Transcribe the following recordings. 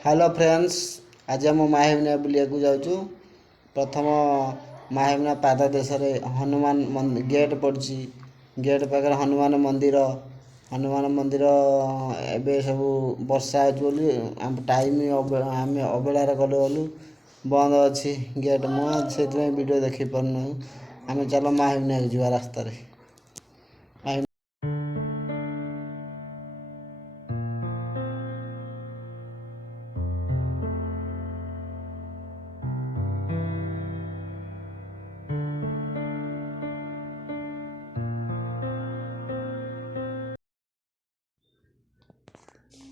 Hello friends. आज आम माहिमना बुलिया जाऊँ। प्रथम माहिमना पाद देश हनुमान गेट पड़ी। गेट पाखे हनुमान मंदिर। हनुमान मंदिर एवं सब वर्षा हो टाइम आम अवेलार गलु बंद अच्छी गेट मुँह से वीडियो देखी पारन। आम चल माहिमना जा रास्त।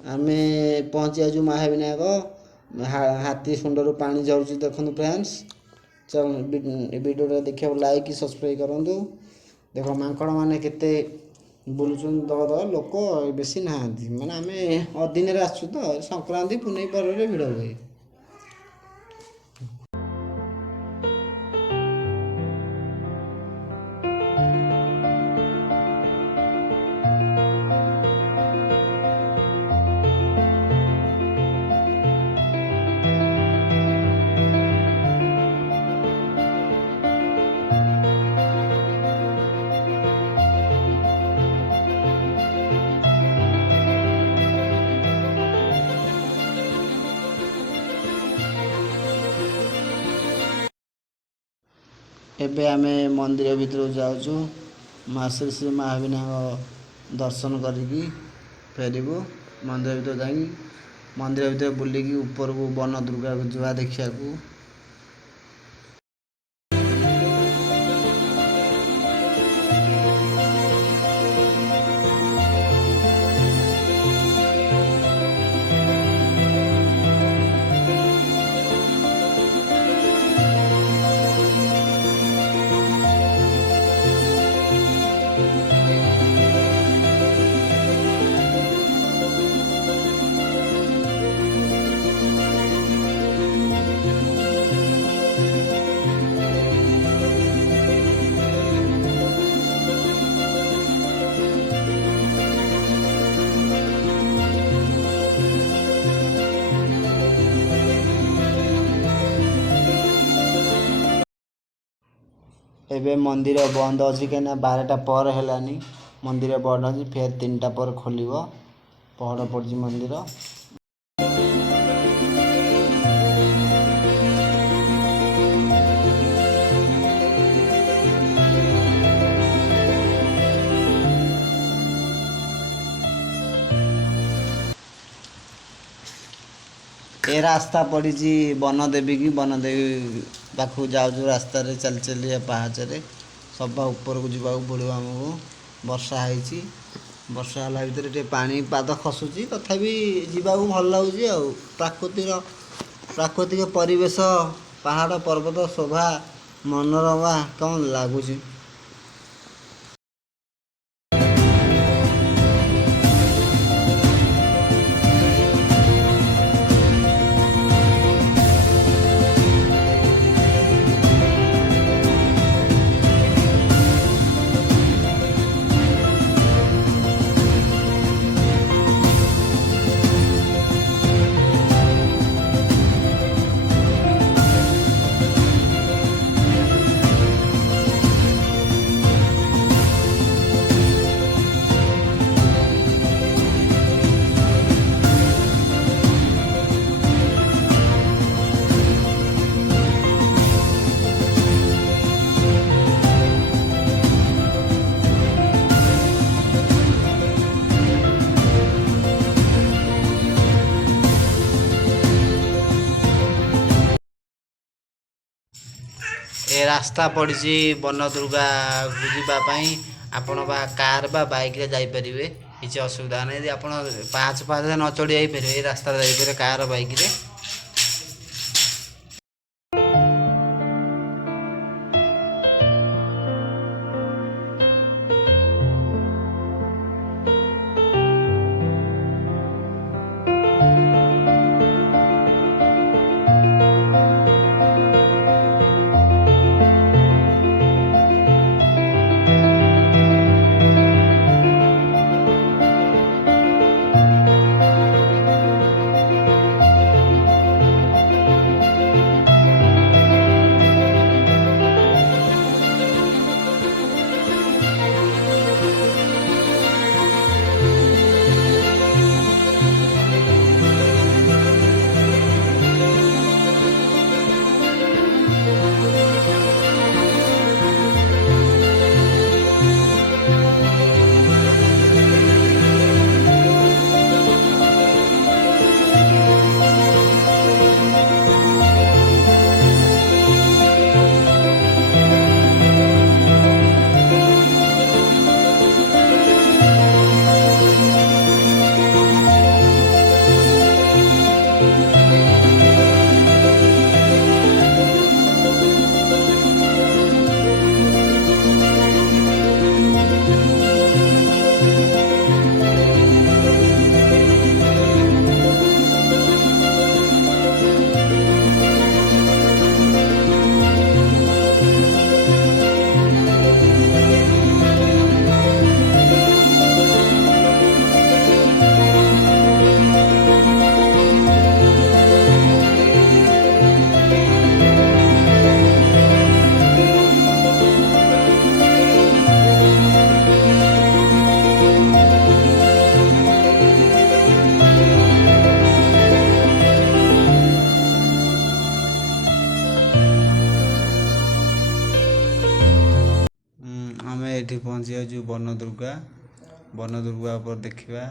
आम पहुँची जाऊँ महाविनायक। हाथी सुंडर पानी झरुची देखो फ्रेंड्स। चल वीडियो देखा लाइक सब्सक्राइब करूँ। देख माकड़ मैंने केते बुलुचन दल लोक बेसी ना माने आम अदिन आसु तो संक्रांति पुनई पर्व भिड़ हुए। एबे आमे मंदिर भीतर जाऊँ। माँ श्री श्री महाविनायक दर्शन करिकी फेरबू। मंदिर भीतर जा मंदिर भीतर बुलिकी ऊपर को वन दुर्गा को जुआ देखा। एबे मंदिर बंद अच्छी कहीं 12टा पर है। मंदिर बंद अच्छी फिर 3टा पर खोल पहड़ पड़ी मंदिर। ए रास्ता पड़ी वनदेवी की वनदेवी पाखु जाऊ रास्ता चल चल पाहाचरे सब ऊपर को जावाक पड़ो आमको। वर्षा है वर्षा है भितर पानी पाद खसुची तथापि जावाक भल लगुच। प्राकृतिक परिवेश पहाड़ पर्वत शोभा मनोरमा कौन लगुच। ए रास्ता पड़ी वन दुर्गा को जावाई। आपण बा कार बा बाइक रे जापर किसी असुविधा नहीं। यदि आप पाँच न चढ़ी जापर ये रास्ता जापर कार बाइक रे। ପହଞ୍ଚି ଯାଉଛୁ ବନଦୁର୍ଗା। ବନଦୁର୍ଗା ଉପରେ ଦେଖିବା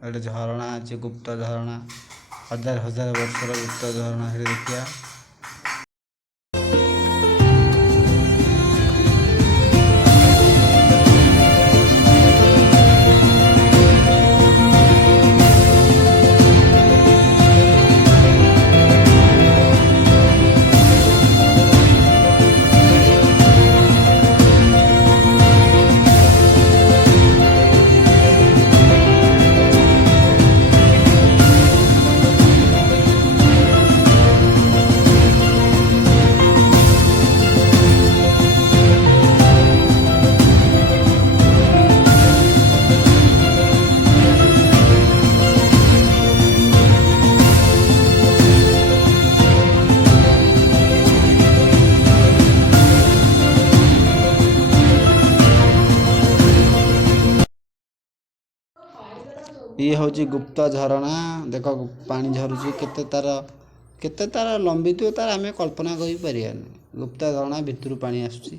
ଗୋଟେ ଝରଣା ଅଛି, ଗୁପ୍ତ ଝରଣା, ହଜାର ହଜାର ବର୍ଷର ଗୁପ୍ତ ଝରଣା ସେଠି ଦେଖିବା। ये हूँ गुप्त झरणा। देख पानी झरुची, केते तार लंबी थो तार आम कल्पना कर गुप्त झरणा भितर पानी आसुची।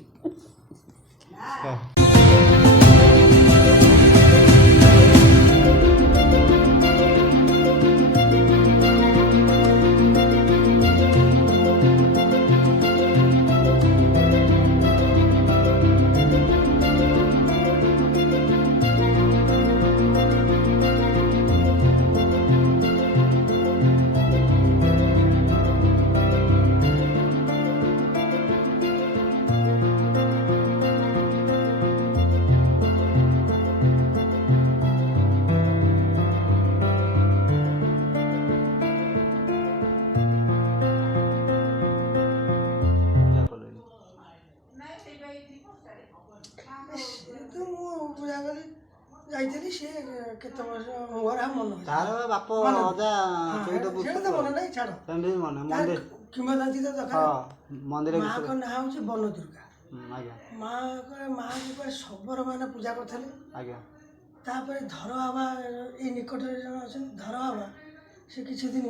ଯାଇଥିଲି ସିଏ କେତେ ବର୍ଷ ମୋର ଆଉ ମନେ ତାର ବାପ ଅଜା 14 ବର୍ଷ ତ ମନେ ନାହିଁ, ଛାଡ଼ ସେମିତି ମନେ ମନ୍ଦିର କିମ୍ବଦନ୍ତୀ ତ ଦରକାର। ମନ୍ଦିର ମାଆଙ୍କ ନାଁ ହେଉଛି ବନଦୁର୍ଗା। ଆଜ୍ଞା ମାଆଙ୍କୁ ଶବର ମାନେ ପୂଜା କରିଥିଲେ। ଆଜ୍ଞା। ତାପରେ ଧର ବାବା ଏଇ ନିକଟରେ ଜଣେ ଅଛନ୍ତି, ଧର ବାବା, ସେ କିଛି ଦିନ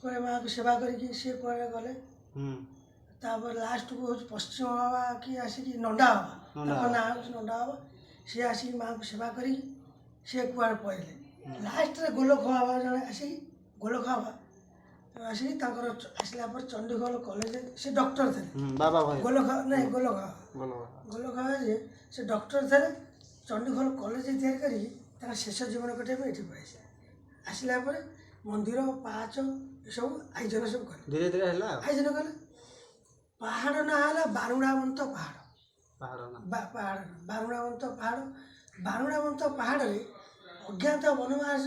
କୁଆଡ଼େ ମାଆଙ୍କୁ ସେବା କରିକି ସିଏ କୁଆଡ଼େ ଗଲେ। ତାପରେ ଲାଷ୍ଟକୁ ହେଉଛି ପଶ୍ଚିମ ବାବା କି ଆସିକି ନଣ୍ଡା ବାବା, ତାଙ୍କ ନାଁ ହେଉଛି ନଣ୍ଡା ବାବା। ସିଏ ଆସିକି ମାଆଙ୍କୁ ସେବା କରିକି ସିଏ କୁଆଡ଼େ ପଳେଇଲେ। ଲାଷ୍ଟରେ ଗୋଲଖ ବାବା ଜଣେ ଆସିକି ଗୋଲଖ ବାବା ଆସିକି ତାଙ୍କର ଆସିଲା ପରେ ଚଣ୍ଡିଖୋଲ କଲେଜ, ସେ ଡକ୍ଟର ଥିଲେ। ଗୋଲଖ ନାଇଁ ଗୋଲଖ ବାବା ଯେ ସେ ଡକ୍ଟର ଥିଲେ। ଚଣ୍ଡିଖୋଲ କଲେଜ ତିଆରି କରିକି ତାଙ୍କର ଶେଷ ଜୀବନ କଟାଇବା ପାଇଁ ଏଠି ପଳେଇছে। ଆସିଲା ପରେ ମନ୍ଦିର ପାହାଚ ଏସବୁ ଆୟୋଜନ ସବୁ କଲେ, ଧୀରେ ଧୀରେ ହେଲା ଆୟୋଜନ କଲେ। ପାହାଡ଼ ନାଁ ହେଲା ବାରୁଣାବନ୍ତ ପାହାଡ଼। ବାରୁଣାବନ୍ତ ପାହାଡ଼। ବାରୁଣାବନ୍ତ ପାହାଡ଼ରେ ଅଜ୍ଞାତ ବନବାସ